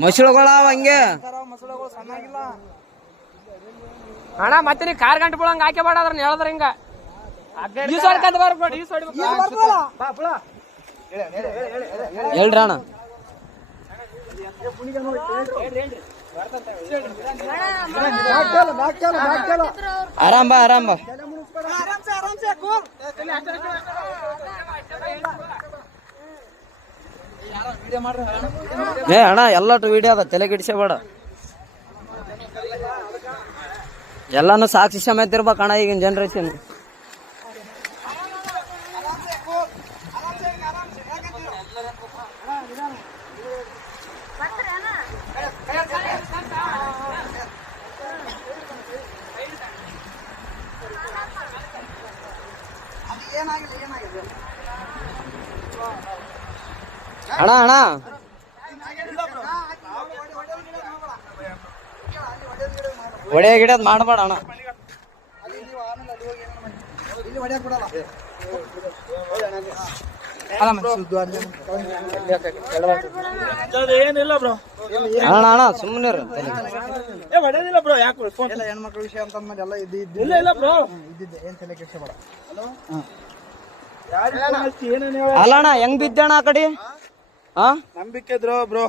ಮಸಳುಗಳವ ಹಂಗೆ ಅಣ್ಣ ಮತ್ತೆ ನೀ ಕಾರ್ ಗಂಟೆ ಬಿಡಂಗ ಹಾಕಿ ಬೇಡ ಅದ್ರ ಹೇಳಿದ್ರ ಹಿಂಗ ಹೇಳ್ರಿ ಅಣ್ಣ ಆರಾಮ್ ಬಾ ಆರಾಮ್ ಬಾ ಏ ಅಣ್ಣ ಎಲ್ಲಟು ವಿಡಿಯೋ ಅದ ತಲೆ ಗಿಡಿಸಬೇಡ ಎಲ್ಲಾನು ಸಾಕ್ಷಿ ಸಮೇತ ಇರ್ಬೇಕಣ್ಣ ಈಗಿನ ಜನರೇಷನ್ ಅಣ್ಣ ಅಣ್ಣ ಒಡೆಯ ಗಿಡದ್ ಮಾಡಬೇಡ ಅಣ್ಣ ಏನಿಲ್ಲ ಬ್ರೋ ಅಣ್ಣ ಅಣ್ಣ ಸುಮ್ಮನೆ ಬ್ರೋ ಯಾಕೆ ಹೆಣ್ಮಕ್ಳ ವಿಷಯ ಅಂತಂದ್ಮೇಲೆ ಎಲ್ಲ ಇಲ್ಲ ಇಲ್ಲ ಬ್ರೋ ಇದ್ದಿದ್ದೆ ಏನ್ ತಲೆ ಕೆಡಿಸಬೇಡ ಅಲ್ಲ ಅಣ್ಣ ಹೆಂಗ್ ಬಿದ್ದಣ್ಣ ಆ ಕಡೆ ನಂಬಿಕೆ ಬ್ರೋ